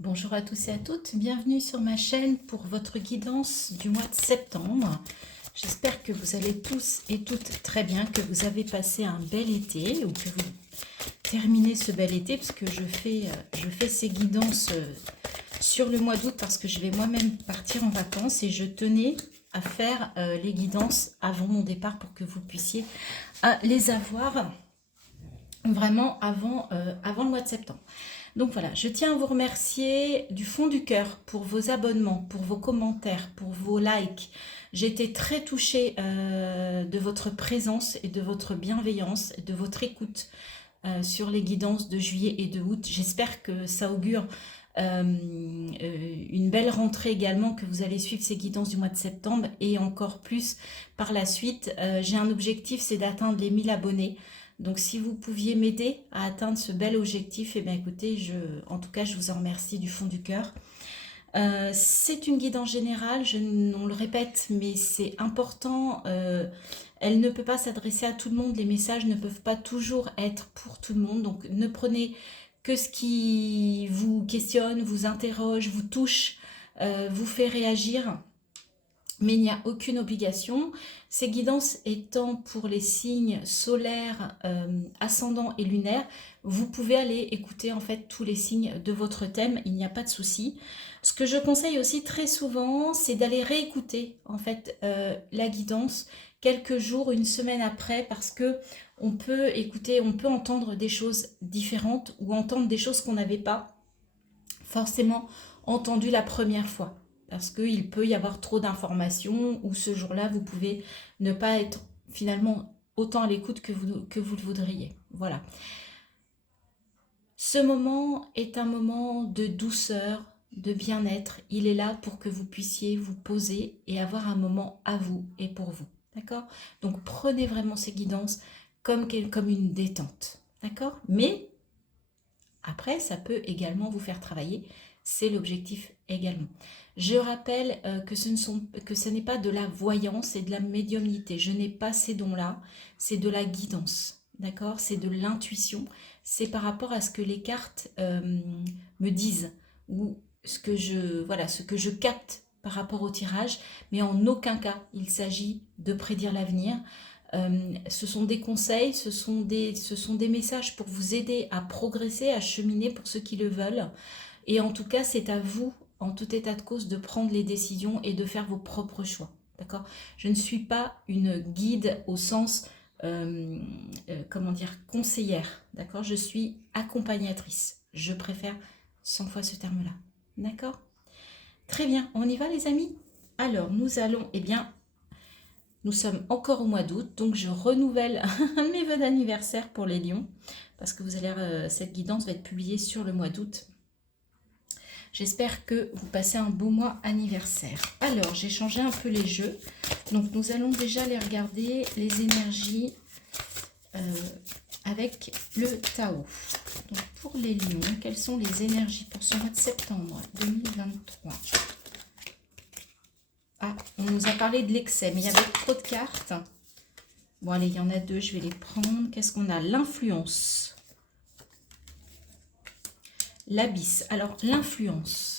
Bonjour à tous et à toutes, bienvenue sur ma chaîne pour votre guidance du mois de septembre. J'espère que vous allez tous et toutes très bien, que vous avez passé un bel été ou que vous terminez ce bel été, parce que je fais ces guidances sur le mois d'août parce que je vais moi-même partir en vacances et je tenais à faire les guidances avant mon départ pour que vous puissiez les avoir vraiment avant le mois de septembre. Donc voilà, je tiens à vous remercier du fond du cœur pour vos abonnements, pour vos commentaires, pour vos likes. J'ai été très touchée de votre présence et de votre bienveillance, et de votre écoute sur les guidances de juillet et de août. J'espère que ça augure une belle rentrée également, que vous allez suivre ces guidances du mois de septembre et encore plus par la suite. J'ai un objectif, c'est d'atteindre les 1000 abonnés. Donc si vous pouviez m'aider à atteindre ce bel objectif, eh bien écoutez, en tout cas je vous en remercie du fond du cœur. C'est une guidance générale, on le répète, mais c'est important. Elle ne peut pas s'adresser à tout le monde, les messages ne peuvent pas toujours être pour tout le monde. Donc ne prenez que ce qui vous questionne, vous interroge, vous touche, vous fait réagir. Mais il n'y a aucune obligation. Ces guidances étant pour les signes solaires, ascendants et lunaires, vous pouvez aller écouter en fait tous les signes de votre thème, il n'y a pas de souci. Ce que je conseille aussi très souvent, c'est d'aller réécouter en fait la guidance quelques jours, une semaine après, parce que on peut écouter, on peut entendre des choses différentes ou entendre des choses qu'on n'avait pas forcément entendues la première fois. Parce qu'il peut y avoir trop d'informations ou ce jour-là, vous pouvez ne pas être finalement autant à l'écoute que vous le voudriez. Voilà. Ce moment est un moment de douceur, de bien-être. Il est là pour que vous puissiez vous poser et avoir un moment à vous et pour vous. D'accord? Donc prenez vraiment ces guidances comme une détente. D'accord? Mais après, ça peut également vous faire travailler. C'est l'objectif également. Je rappelle que ce n'est pas de la voyance et de la médiumnité. Je n'ai pas ces dons-là. C'est de la guidance. D'accord? C'est de l'intuition. C'est par rapport à ce que les cartes me disent ou ce que je capte par rapport au tirage. Mais en aucun cas, il s'agit de prédire l'avenir. Ce sont des conseils, ce sont des messages pour vous aider à progresser, à cheminer pour ceux qui le veulent. Et en tout cas, c'est à vous, en tout état de cause, de prendre les décisions et de faire vos propres choix. D'accord? Je ne suis pas une guide au sens, conseillère. D'accord? Je suis accompagnatrice. Je préfère 100 fois ce terme-là. D'accord? Très bien, on y va les amis? Alors, nous allons, nous sommes encore au mois d'août, donc je renouvelle mes vœux d'anniversaire pour les lions, parce que cette guidance va être publiée sur le mois d'août. J'espère que vous passez un beau mois anniversaire. Alors, j'ai changé un peu les jeux, donc nous allons déjà les regarder, les énergies avec le Tao. Donc pour les lions, quelles sont les énergies pour ce mois de septembre 2023? Ah, on nous a parlé de l'excès, mais il y avait trop de cartes. Bon, allez, il y en a deux, je vais les prendre. Qu'est-ce qu'on a? L'influence. L'abysse. Alors, l'influence.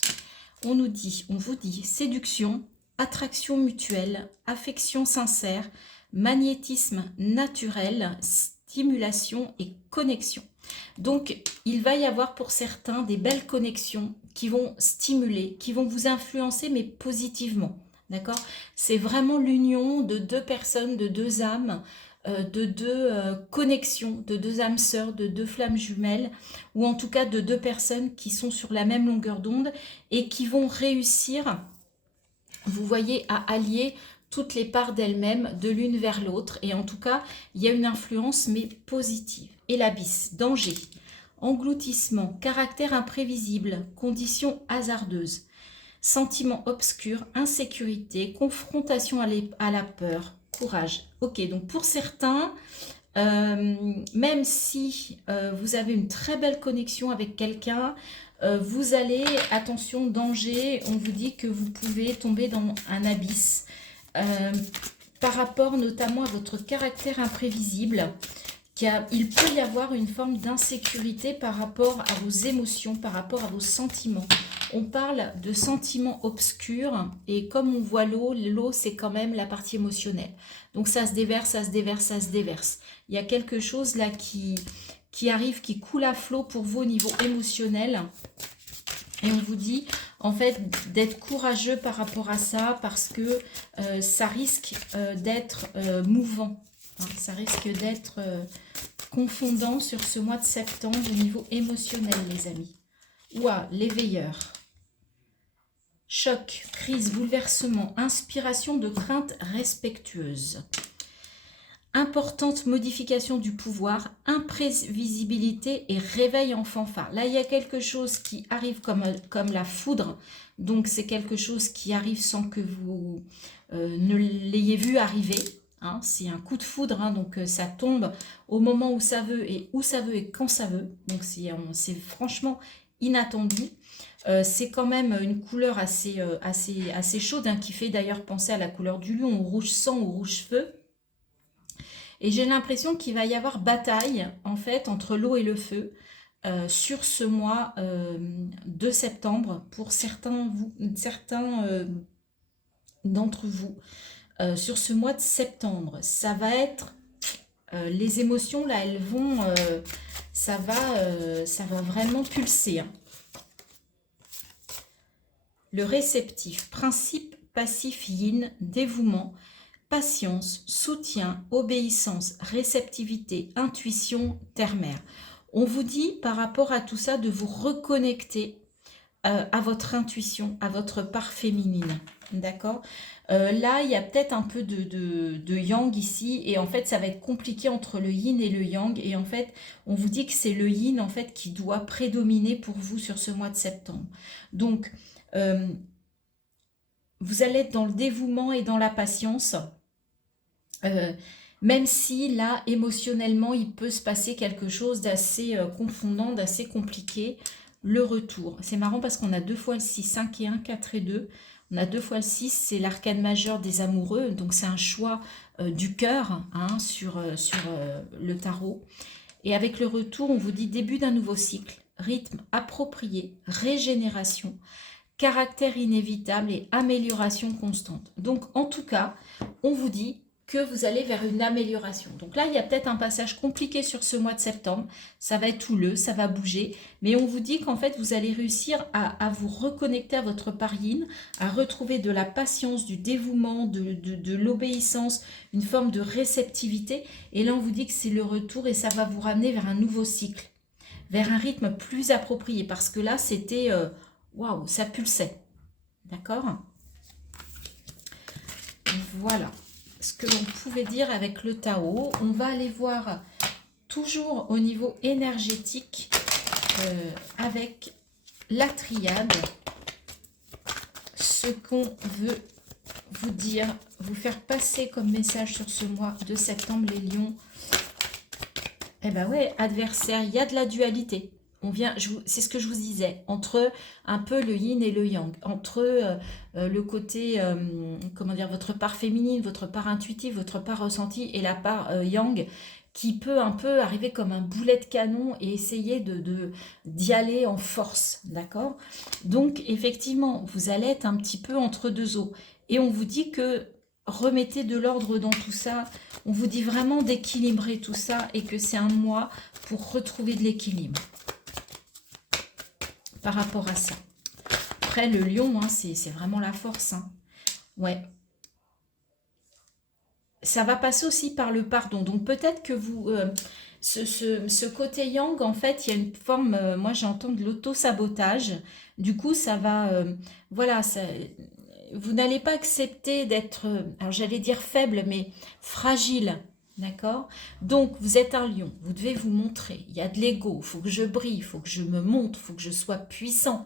On vous dit séduction, attraction mutuelle, affection sincère, magnétisme naturel, stimulation et connexion. Donc, il va y avoir pour certains des belles connexions qui vont stimuler, qui vont vous influencer, mais positivement. D'accord? C'est vraiment l'union de deux personnes, de deux âmes, de deux connexions, de deux âmes sœurs, de deux flammes jumelles, ou en tout cas de deux personnes qui sont sur la même longueur d'onde et qui vont réussir, vous voyez, à allier toutes les parts d'elles-mêmes de l'une vers l'autre. Et en tout cas, il y a une influence, mais positive. Et l'abysse, danger, engloutissement, caractère imprévisible, conditions hasardeuses, sentiments obscurs, insécurité, confrontation à la peur, courage. Ok, donc pour certains, même si vous avez une très belle connexion avec quelqu'un, vous allez, attention, danger, on vous dit que vous pouvez tomber dans un abysse par rapport notamment à votre caractère imprévisible. Il peut y avoir une forme d'insécurité par rapport à vos émotions, par rapport à vos sentiments. on parle de sentiments obscurs. Et comme on voit l'eau, c'est quand même la partie émotionnelle. Donc ça se déverse, ça se déverse, ça se déverse. Il y a quelque chose là qui arrive, qui coule à flot pour vous au niveau émotionnel. Et on vous dit, en fait, d'être courageux par rapport à ça, parce que ça risque d'être mouvant. Hein, ça risque d'être confondant sur ce mois de septembre au niveau émotionnel, les amis. Ouah, l'éveilleur. Choc, crise, bouleversement, inspiration de crainte respectueuse. Importante modification du pouvoir, imprévisibilité et réveil en fanfare. Là, il y a quelque chose qui arrive comme la foudre. Donc, c'est quelque chose qui arrive sans que vous ne l'ayez vu arriver. Hein. C'est un coup de foudre, hein, donc ça tombe au moment où ça veut et quand ça veut. Donc, c'est franchement inattendu. C'est quand même une couleur assez chaude, hein, qui fait d'ailleurs penser à la couleur du lion, au rouge sang, au rouge feu. Et j'ai l'impression qu'il va y avoir bataille, en fait, entre l'eau et le feu sur ce mois de septembre pour certains d'entre vous. Sur ce mois de septembre, ça va être... les émotions, là, elles vont... ça va vraiment pulser. Hein. Le réceptif, principe passif yin, dévouement, patience, soutien, obéissance, réceptivité, intuition, terre-mère. On vous dit par rapport à tout ça de vous reconnecter à votre intuition, à votre part féminine. D'accord. Là, il y a peut-être un peu de yang ici. Et en fait, ça va être compliqué entre le yin et le yang. Et en fait, on vous dit que c'est le yin en fait qui doit prédominer pour vous sur ce mois de septembre. Donc, vous allez être dans le dévouement et dans la patience. Même si là, émotionnellement, il peut se passer quelque chose d'assez confondant, d'assez compliqué. Le retour. C'est marrant parce qu'on a 2 fois le 6, 5 et 1, 4 et 2. On a 2 fois le 6, c'est l'arcane majeur des amoureux. Donc, c'est un choix du cœur hein, sur le tarot. Et avec le retour, on vous dit début d'un nouveau cycle, rythme approprié, régénération, caractère inévitable et amélioration constante. Donc, en tout cas, on vous dit que vous allez vers une amélioration. Donc là, il y a peut-être un passage compliqué sur ce mois de septembre. Ça va être houleux, ça va bouger. Mais on vous dit qu'en fait, vous allez réussir à vous reconnecter à votre part yin, à retrouver de la patience, du dévouement, de l'obéissance, une forme de réceptivité. Et là, on vous dit que c'est le retour et ça va vous ramener vers un nouveau cycle, vers un rythme plus approprié. Parce que là, c'était... waouh, ça pulsait. D'accord ? Voilà ce que l'on pouvait dire avec le Tao. On va aller voir toujours au niveau énergétique avec la triade ce qu'on veut vous dire, vous faire passer comme message sur ce mois de septembre, les lions. Eh ben ouais, adversaire, il y a de la dualité. C'est ce que je vous disais, entre un peu le yin et le yang, entre le côté, comment dire, votre part féminine, votre part intuitive, votre part ressentie et la part yang, qui peut un peu arriver comme un boulet de canon et essayer d'y aller en force, d'accord? Donc, effectivement, vous allez être un petit peu entre deux eaux. Et on vous dit que remettez de l'ordre dans tout ça, on vous dit vraiment d'équilibrer tout ça et que c'est un mois pour retrouver de l'équilibre. Par rapport à ça. Après, le lion, hein, c'est vraiment la force. Hein. Ouais. Ça va passer aussi par le pardon. Donc, peut-être que vous... ce côté yang, en fait, il y a une forme... moi, j'entends de l'auto-sabotage. Du coup, ça va... voilà, ça, vous n'allez pas accepter d'être... alors, j'allais dire faible, mais fragile. D'accord? Donc, vous êtes un lion, vous devez vous montrer. Il y a de l'ego, il faut que je brille, il faut que je me montre, il faut que je sois puissant.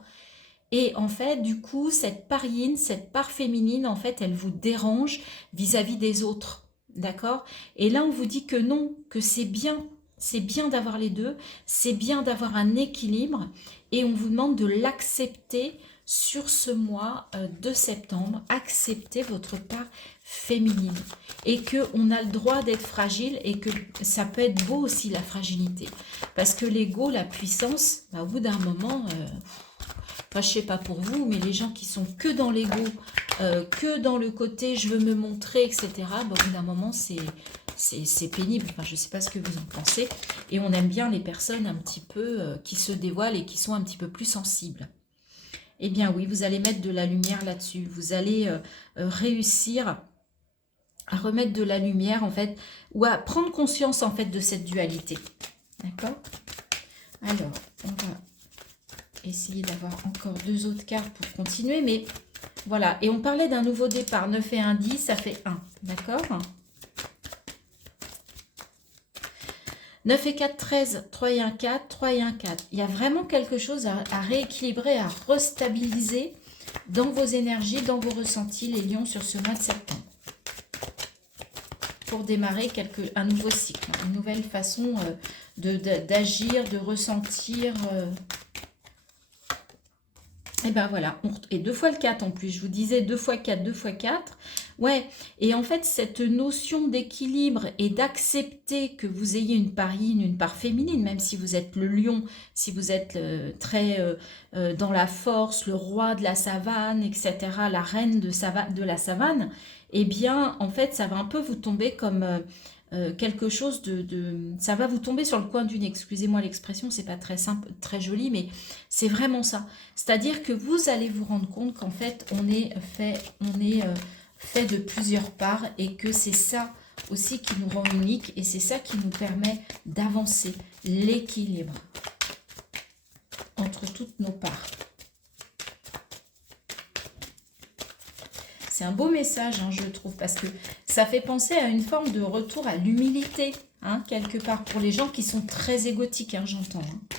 Et en fait, du coup, cette part yin, cette part féminine, en fait, elle vous dérange vis-à-vis des autres. D'accord? Et là, on vous dit que non, que c'est bien d'avoir les deux, c'est bien d'avoir un équilibre. Et on vous demande de l'accepter sur ce mois de septembre. Acceptez votre part féminine et qu'on a le droit d'être fragile et que ça peut être beau aussi la fragilité parce que l'ego, la puissance, bah, au bout d'un moment enfin, je sais pas pour vous, mais les gens qui sont que dans l'ego, que dans le côté je veux me montrer, etc., bon, au bout d'un moment, c'est pénible. Enfin, je sais pas ce que vous en pensez. Et on aime bien les personnes un petit peu qui se dévoilent et qui sont un petit peu plus sensibles. Eh bien oui, vous allez mettre de la lumière là-dessus. Vous allez réussir à remettre de la lumière, en fait, ou à prendre conscience, en fait, de cette dualité. D'accord? Alors, on va essayer d'avoir encore 2 autres cartes pour continuer, mais voilà. Et on parlait d'un nouveau départ. 9 et 1, 10, ça fait 1. D'accord? 9 et 4, 13. 3 et 1, 4. 3 et 1, 4. Il y a vraiment quelque chose à rééquilibrer, à restabiliser dans vos énergies, dans vos ressentis, les lions, sur ce mois de septembre. Pour démarrer un nouveau cycle, une nouvelle façon d'agir, de ressentir. Et ben voilà, et 2 fois le 4 en plus, je vous disais 2 fois 4, 2 fois 4. Ouais, et en fait, cette notion d'équilibre et d'accepter que vous ayez une part yin, une part féminine, même si vous êtes le lion, si vous êtes très dans la force, le roi de la savane, etc., la reine de la savane, eh bien, en fait, ça va un peu vous tomber comme quelque chose ça va vous tomber sur le coin du nez. Excusez-moi l'expression, c'est pas très simple, très joli, mais c'est vraiment ça. C'est-à-dire que vous allez vous rendre compte qu'en fait, on est fait de plusieurs parts et que c'est ça aussi qui nous rend unique et c'est ça qui nous permet d'avancer, l'équilibre entre toutes nos parts. C'est un beau message, hein, je trouve, parce que ça fait penser à une forme de retour à l'humilité, hein, quelque part, pour les gens qui sont très égotiques, hein, j'entends. Hein.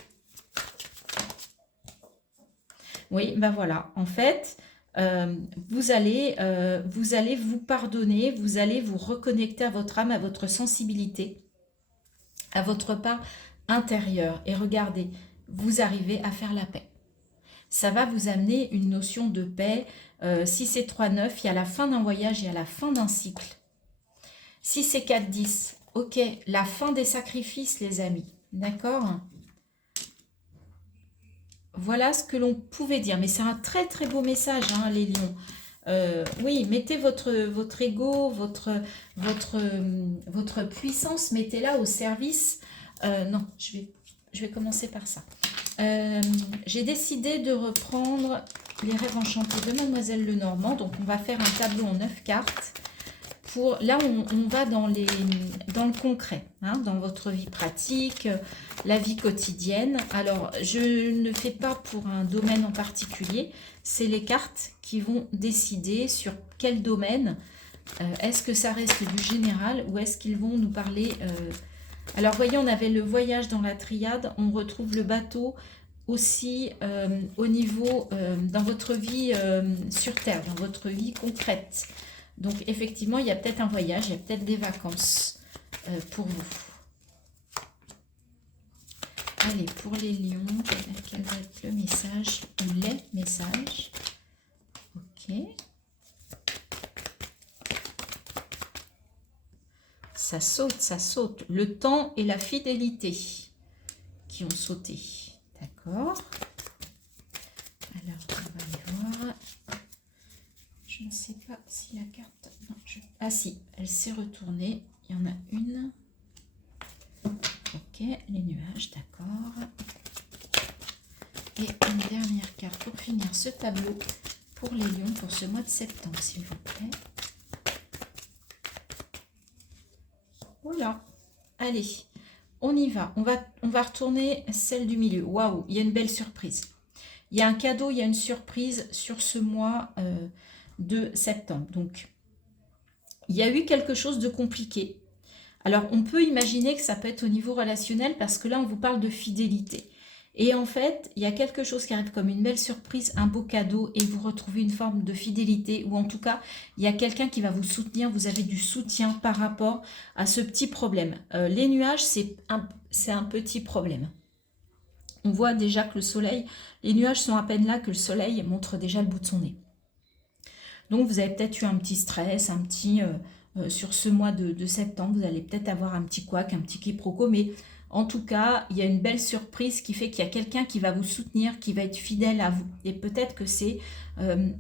Oui, ben voilà, en fait, vous allez vous pardonner, vous allez vous reconnecter à votre âme, à votre sensibilité, à votre part intérieure. Et regardez, vous arrivez à faire la paix. Ça va vous amener une notion de paix. Si c'est 3-9, il y a la fin d'un voyage, il y a la fin d'un cycle. Si c'est 4-10, ok, la fin des sacrifices, les amis. D'accord ? Voilà ce que l'on pouvait dire. Mais c'est un très très beau message, hein, les lions. Oui, mettez votre ego, votre puissance, mettez-la au service. Non, je vais commencer par ça. J'ai décidé de reprendre les rêves enchantés de Mademoiselle Lenormand. Donc, on va faire un tableau en 9 cartes. Là, on va dans le concret, hein, dans votre vie pratique, la vie quotidienne. Alors, je ne fais pas pour un domaine en particulier. C'est les cartes qui vont décider sur quel domaine. Est-ce que ça reste du général ou est-ce qu'ils vont nous parler... Alors, voyez, on avait le voyage dans la triade. On retrouve le bateau aussi au niveau dans votre vie sur Terre, dans votre vie concrète. Donc, effectivement, il y a peut-être un voyage, il y a peut-être des vacances pour vous. Allez, pour les lions, quel va être le message ou les messages? Ok. Ça saute, ça saute. Le temps et la fidélité qui ont sauté. D'accord. Alors, on va aller voir. Je ne sais pas si la carte... Non, ah si, elle s'est retournée. Il y en a une. Ok, les nuages, d'accord. Et une dernière carte pour finir ce tableau pour les lions pour ce mois de septembre, s'il vous plaît. Voilà. Allez, on y va. On va retourner celle du milieu. Waouh, il y a une belle surprise. Il y a un cadeau, il y a une surprise sur ce mois de septembre. Donc, il y a eu quelque chose de compliqué. Alors, on peut imaginer que ça peut être au niveau relationnel parce que là, on vous parle de fidélité. Et en fait, il y a quelque chose qui arrive comme une belle surprise, un beau cadeau et vous retrouvez une forme de fidélité ou en tout cas, il y a quelqu'un qui va vous soutenir, vous avez du soutien par rapport à ce petit problème. Les nuages, c'est un petit problème. On voit déjà que le soleil, les nuages sont à peine là que le soleil montre déjà le bout de son nez. Donc, vous avez peut-être eu un petit stress, un petit... sur ce mois de septembre, vous allez peut-être avoir un petit couac, un petit quiproquo, mais En tout cas, il y a une belle surprise qui fait qu'il y a quelqu'un qui va vous soutenir, qui va être fidèle à vous. Et peut-être que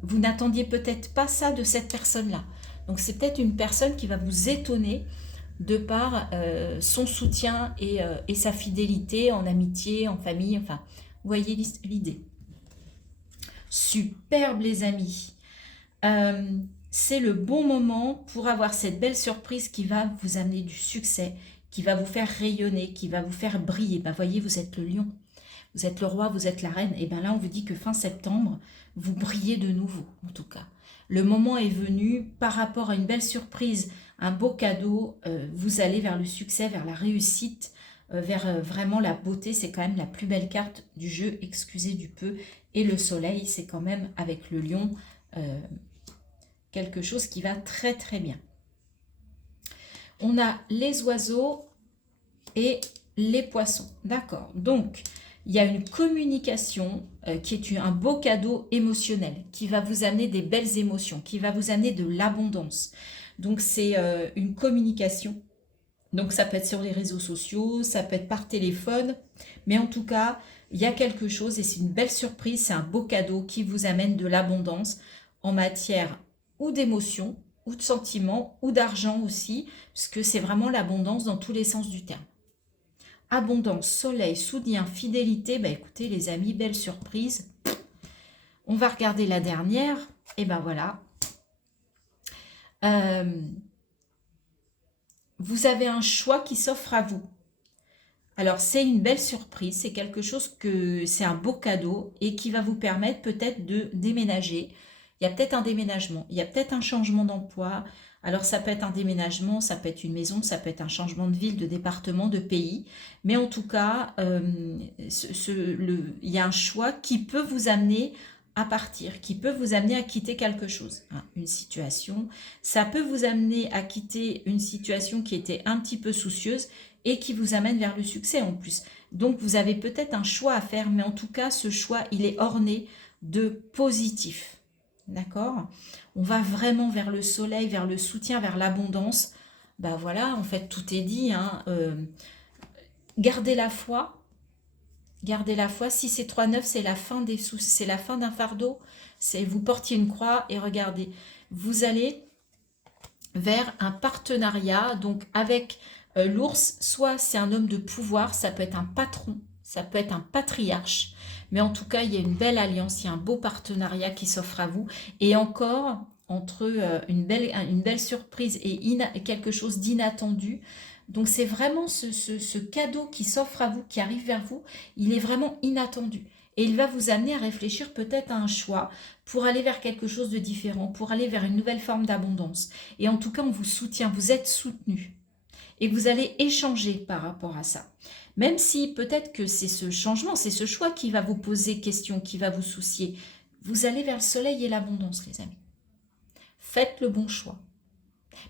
vous n'attendiez peut-être pas ça de cette personne-là. Donc c'est peut-être une personne qui va vous étonner de par son soutien et sa fidélité en amitié, en famille. Enfin, vous voyez l'idée. Superbe les amis. C'est le bon moment pour avoir cette belle surprise qui va vous amener du succès, qui va vous faire rayonner, qui va vous faire briller. Ben, voyez, vous êtes le lion, vous êtes le roi, vous êtes la reine. Et bien là, on vous dit que fin septembre, vous brillez de nouveau, en tout cas. Le moment est venu par rapport à une belle surprise, un beau cadeau. Vous allez vers le succès, vers la réussite, vers vraiment la beauté. C'est quand même la plus belle carte du jeu, excusez du peu. Et le soleil, c'est quand même avec le lion quelque chose qui va très très bien. On a les oiseaux et les poissons. D'accord. Donc, il y a une communication qui est un beau cadeau émotionnel, qui va vous amener des belles émotions, qui va vous amener de l'abondance. Donc, c'est une communication. Donc, ça peut être sur les réseaux sociaux, ça peut être par téléphone. Mais en tout cas, il y a quelque chose et c'est une belle surprise. C'est un beau cadeau qui vous amène de l'abondance en matière ou d'émotions, ou de sentiments, ou d'argent aussi, puisque c'est vraiment l'abondance dans tous les sens du terme. Abondance, soleil, soutien, fidélité, bah écoutez les amis, belle surprise. On va regarder la dernière, et ben voilà. Vous avez un choix qui s'offre à vous. Alors c'est une belle surprise, c'est quelque chose c'est un beau cadeau et qui va vous permettre peut-être de déménager. Il y a peut-être un déménagement, il y a peut-être un changement d'emploi. Alors ça peut être un déménagement, ça peut être une maison, ça peut être un changement de ville, de département, de pays. Mais en tout cas, il y a un choix qui peut vous amener à partir, qui peut vous amener à quitter quelque chose, hein, une situation. Ça peut vous amener à quitter une situation qui était un petit peu soucieuse et qui vous amène vers le succès en plus. Donc vous avez peut-être un choix à faire, mais en tout cas, ce choix, il est orné de positif. D'accord? On va vraiment vers le soleil, vers le soutien, vers l'abondance. Ben voilà, en fait, tout est dit. Hein. Gardez la foi. Gardez la foi. Si c'est 3-9, c'est la fin des soucis, c'est la fin d'un fardeau. Vous portiez une croix et regardez, vous allez vers un partenariat, donc avec l'ours, soit c'est un homme de pouvoir, ça peut être un patron, ça peut être un patriarche, mais en tout cas, il y a une belle alliance, il y a un beau partenariat qui s'offre à vous. Et encore, entre une belle surprise et quelque chose d'inattendu. Donc, c'est vraiment ce cadeau qui s'offre à vous, qui arrive vers vous, il est vraiment inattendu. Et il va vous amener à réfléchir peut-être à un choix pour aller vers quelque chose de différent, pour aller vers une nouvelle forme d'abondance. Et en tout cas, on vous soutient, vous êtes soutenu. Et vous allez échanger par rapport à ça. Même si peut-être que c'est ce changement, c'est ce choix qui va vous poser question, qui va vous soucier. Vous allez vers le soleil et l'abondance, les amis. Faites le bon choix.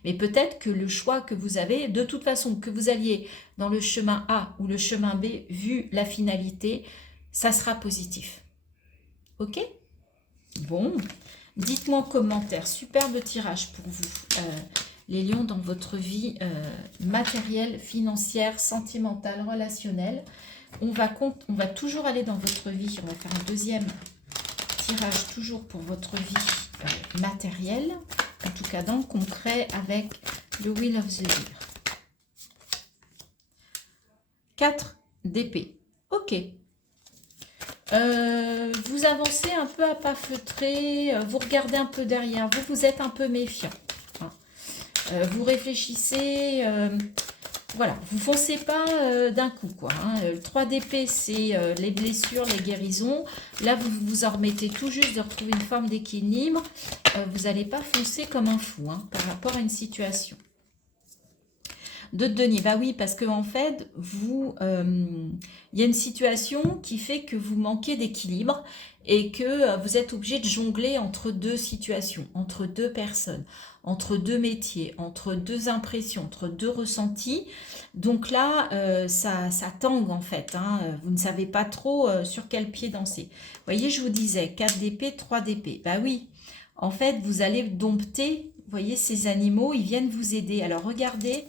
Mais peut-être que le choix que vous avez, de toute façon, que vous alliez dans le chemin A ou le chemin B, vu la finalité, ça sera positif. Ok? Bon, dites-moi en commentaire, superbe tirage pour vous. Les lions dans votre vie matérielle, financière, sentimentale, relationnelle. On va toujours aller dans votre vie. On va faire un deuxième tirage toujours pour votre vie matérielle. En tout cas dans le concret avec le Wheel of the Year. 4 d'épée. Ok. Vous avancez un peu à pas feutré. Vous regardez un peu derrière vous. Vous êtes un peu méfiant. Vous réfléchissez, voilà, vous foncez pas d'un coup, quoi. Hein. Le 3 d'épée, c'est les blessures, les guérisons. Là, vous vous en remettez tout juste de retrouver une forme d'équilibre. Vous n'allez pas foncer comme un fou hein, par rapport à une situation. 2 de denier, bah oui, parce qu'en fait, il y a une situation qui fait que vous manquez d'équilibre et que vous êtes obligé de jongler entre deux situations, entre deux personnes, entre deux métiers, entre deux impressions, entre deux ressentis. Donc là, ça tangue en fait. Hein. Vous ne savez pas trop sur quel pied danser. Vous voyez, je vous disais 4 d'épée, 3 d'épée. Bah oui, en fait, vous allez dompter, vous voyez, ces animaux, ils viennent vous aider. Alors regardez,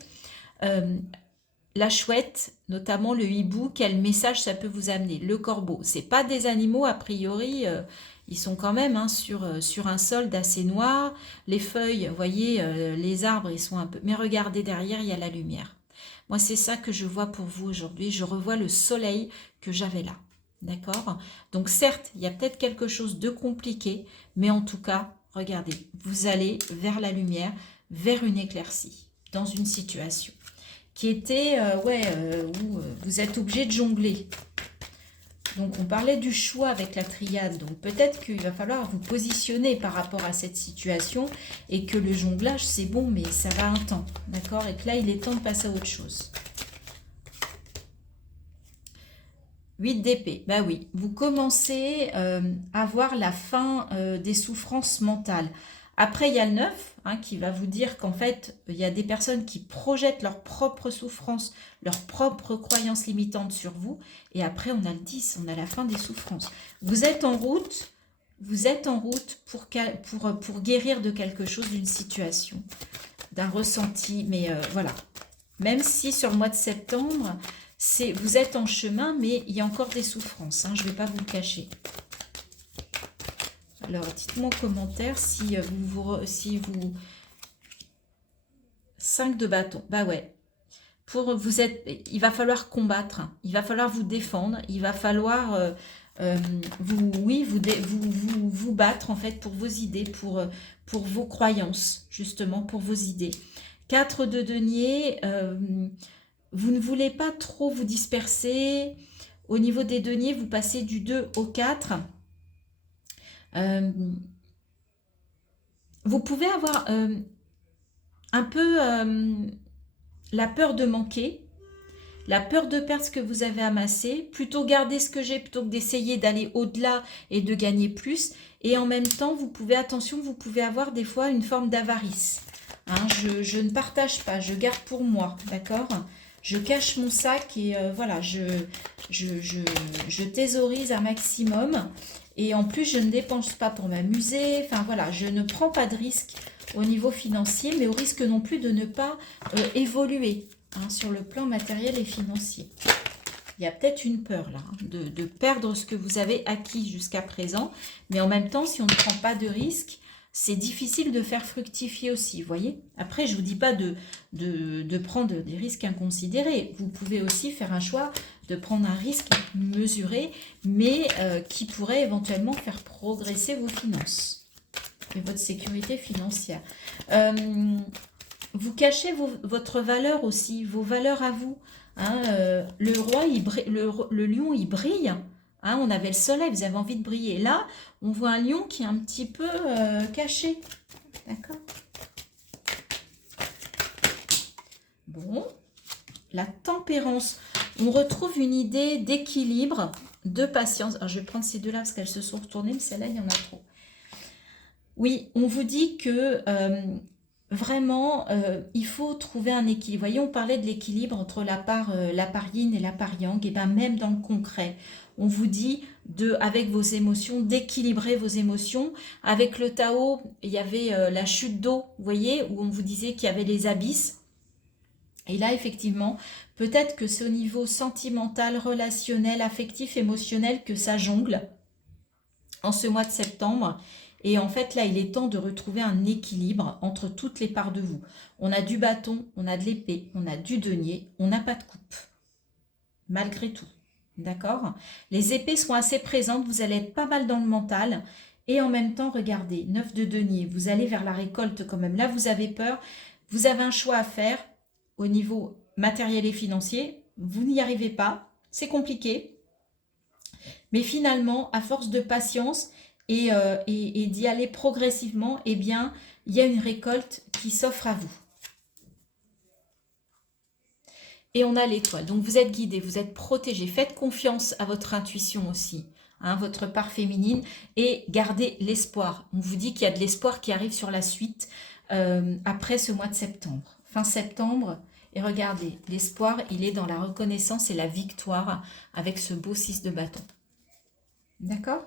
la chouette, notamment le hibou, quel message ça peut vous amener? Le corbeau, c'est pas des animaux a priori, ils sont quand même hein, sur un sol d'assez noir. Les feuilles, vous voyez, les arbres, ils sont un peu... Mais regardez, derrière, il y a la lumière. Moi, c'est ça que je vois pour vous aujourd'hui. Je revois le soleil que j'avais là. D'accord? Donc certes, il y a peut-être quelque chose de compliqué, mais en tout cas, regardez, vous allez vers la lumière, vers une éclaircie, dans une situation qui était, où vous êtes obligé de jongler. Donc on parlait du choix avec la triade, donc peut-être qu'il va falloir vous positionner par rapport à cette situation et que le jonglage c'est bon mais ça va un temps, d'accord? Et que là il est temps de passer à autre chose. 8 d'épée, bah oui, vous commencez à voir la fin des souffrances mentales. Après, il y a le 9 hein, qui va vous dire qu'en fait, il y a des personnes qui projettent leurs propres souffrances, leurs propres croyances limitantes sur vous. Et après, on a le 10, on a la fin des souffrances. Vous êtes en route pour guérir de quelque chose, d'une situation, d'un ressenti. Mais voilà, même si sur le mois de septembre, vous êtes en chemin, mais il y a encore des souffrances. Hein, je ne vais pas vous le cacher. Alors, dites-moi en commentaire si vous... 5 de bâton. Bah ouais. Il va falloir combattre. Il va falloir vous défendre. Il va falloir vous battre en fait pour vos idées, pour vos croyances, justement, pour vos idées. 4 de denier. Vous ne voulez pas trop vous disperser. Au niveau des deniers, vous passez du 2 au 4. Vous pouvez avoir un peu la peur de manquer, la peur de perdre ce que vous avez amassé, plutôt garder ce que j'ai plutôt que d'essayer d'aller au-delà et de gagner plus. Et en même temps, vous pouvez avoir des fois une forme d'avarice. Hein, je ne partage pas, je garde pour moi, d'accord? Je cache mon sac et voilà, je thésaurise un maximum. Et en plus, je ne dépense pas pour m'amuser. Enfin voilà, je ne prends pas de risque au niveau financier, mais au risque non plus de ne pas évoluer hein, sur le plan matériel et financier. Il y a peut-être une peur là, hein, de perdre ce que vous avez acquis jusqu'à présent. Mais en même temps, si on ne prend pas de risque, c'est difficile de faire fructifier aussi, vous voyez. Après, je ne vous dis pas de prendre des risques inconsidérés. Vous pouvez aussi faire un choix de prendre un risque mesuré, mais qui pourrait éventuellement faire progresser vos finances et votre sécurité financière. Vous cachez votre valeur aussi, vos valeurs à vous. Hein, le roi, le lion, il brille. Hein, on avait le soleil, vous avez envie de briller. Là, on voit un lion qui est un petit peu caché. D'accord? Bon, la tempérance. On retrouve une idée d'équilibre, de patience. Alors, je vais prendre ces deux-là parce qu'elles se sont retournées, mais celle-là, il y en a trop. Oui, on vous dit que vraiment, il faut trouver un équilibre. Vous voyez, on parlait de l'équilibre entre la part yin et la part yang. Et bien, même dans le concret, on vous dit, avec vos émotions, d'équilibrer vos émotions. Avec le Tao, il y avait la chute d'eau, vous voyez, où on vous disait qu'il y avait les abysses. Et là, effectivement, peut-être que c'est au niveau sentimental, relationnel, affectif, émotionnel que ça jongle en ce mois de septembre. Et en fait, là, il est temps de retrouver un équilibre entre toutes les parts de vous. On a du bâton, on a de l'épée, on a du denier, on n'a pas de coupe. Malgré tout. D'accord? Les épées sont assez présentes, vous allez être pas mal dans le mental. Et en même temps, regardez, 9 de denier, vous allez vers la récolte quand même. Là, vous avez peur, vous avez un choix à faire au niveau matériel et financier. Vous n'y arrivez pas, c'est compliqué. Mais finalement, à force de patience et d'y aller progressivement, eh bien, il y a une récolte qui s'offre à vous. Et on a l'étoile. Donc, vous êtes guidé, vous êtes protégé. Faites confiance à votre intuition aussi, hein, votre part féminine. Et gardez l'espoir. On vous dit qu'il y a de l'espoir qui arrive sur la suite après ce mois de septembre. Fin septembre. Et regardez, l'espoir, il est dans la reconnaissance et la victoire avec ce beau 6 de bâton. D'accord?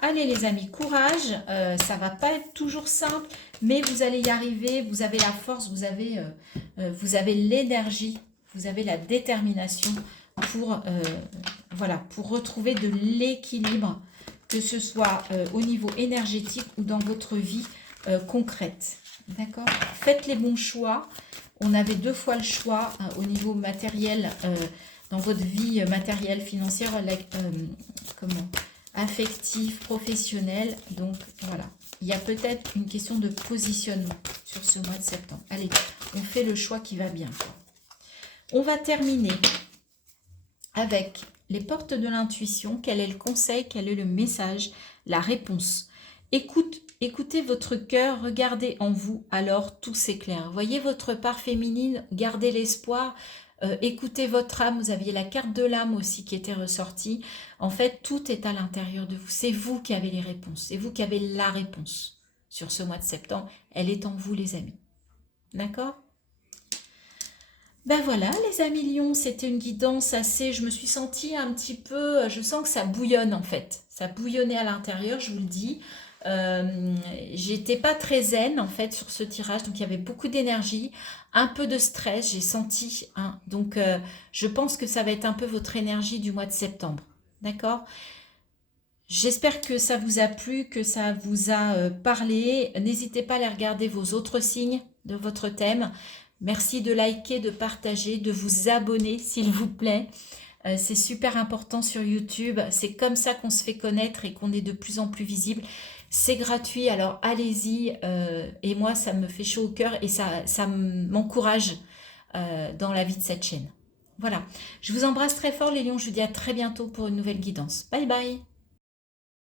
Allez les amis, courage. Ça va pas être toujours simple, mais vous allez y arriver. Vous avez la force, vous avez l'énergie. vous avez la détermination pour, voilà, pour retrouver de l'équilibre, que ce soit au niveau énergétique ou dans votre vie concrète. D'accord? Faites les bons choix. On avait 2 fois le choix au niveau matériel, dans votre vie matérielle, financière, affective, professionnelle. Donc voilà, il y a peut-être une question de positionnement sur ce mois de septembre. Allez, on fait le choix qui va bien. On va terminer avec les portes de l'intuition. Quel est le conseil? Quel est le message? La réponse. Écoutez votre cœur, regardez en vous, alors tout s'éclaire. Voyez votre part féminine, gardez l'espoir, écoutez votre âme. Vous aviez la carte de l'âme aussi qui était ressortie. En fait, tout est à l'intérieur de vous. C'est vous qui avez les réponses. C'est vous qui avez la réponse sur ce mois de septembre. Elle est en vous, les amis. D'accord? Ben voilà, les amis lions, c'était une guidance assez... Je me suis sentie un petit peu... Je sens que ça bouillonne en fait. Ça bouillonnait à l'intérieur, je vous le dis. J'étais pas très zen en fait sur ce tirage, donc il y avait beaucoup d'énergie, un peu de stress, j'ai senti. Hein, donc je pense que ça va être un peu votre énergie du mois de septembre. D'accord? J'espère que ça vous a plu, que ça vous a parlé. N'hésitez pas à aller regarder vos autres signes de votre thème. Merci de liker, de partager, de vous abonner s'il vous plaît. C'est super important sur YouTube. C'est comme ça qu'on se fait connaître et qu'on est de plus en plus visible. C'est gratuit, alors allez-y. Et moi, ça me fait chaud au cœur et ça m'encourage dans la vie de cette chaîne. Voilà. Je vous embrasse très fort les lions. Je vous dis à très bientôt pour une nouvelle guidance. Bye bye.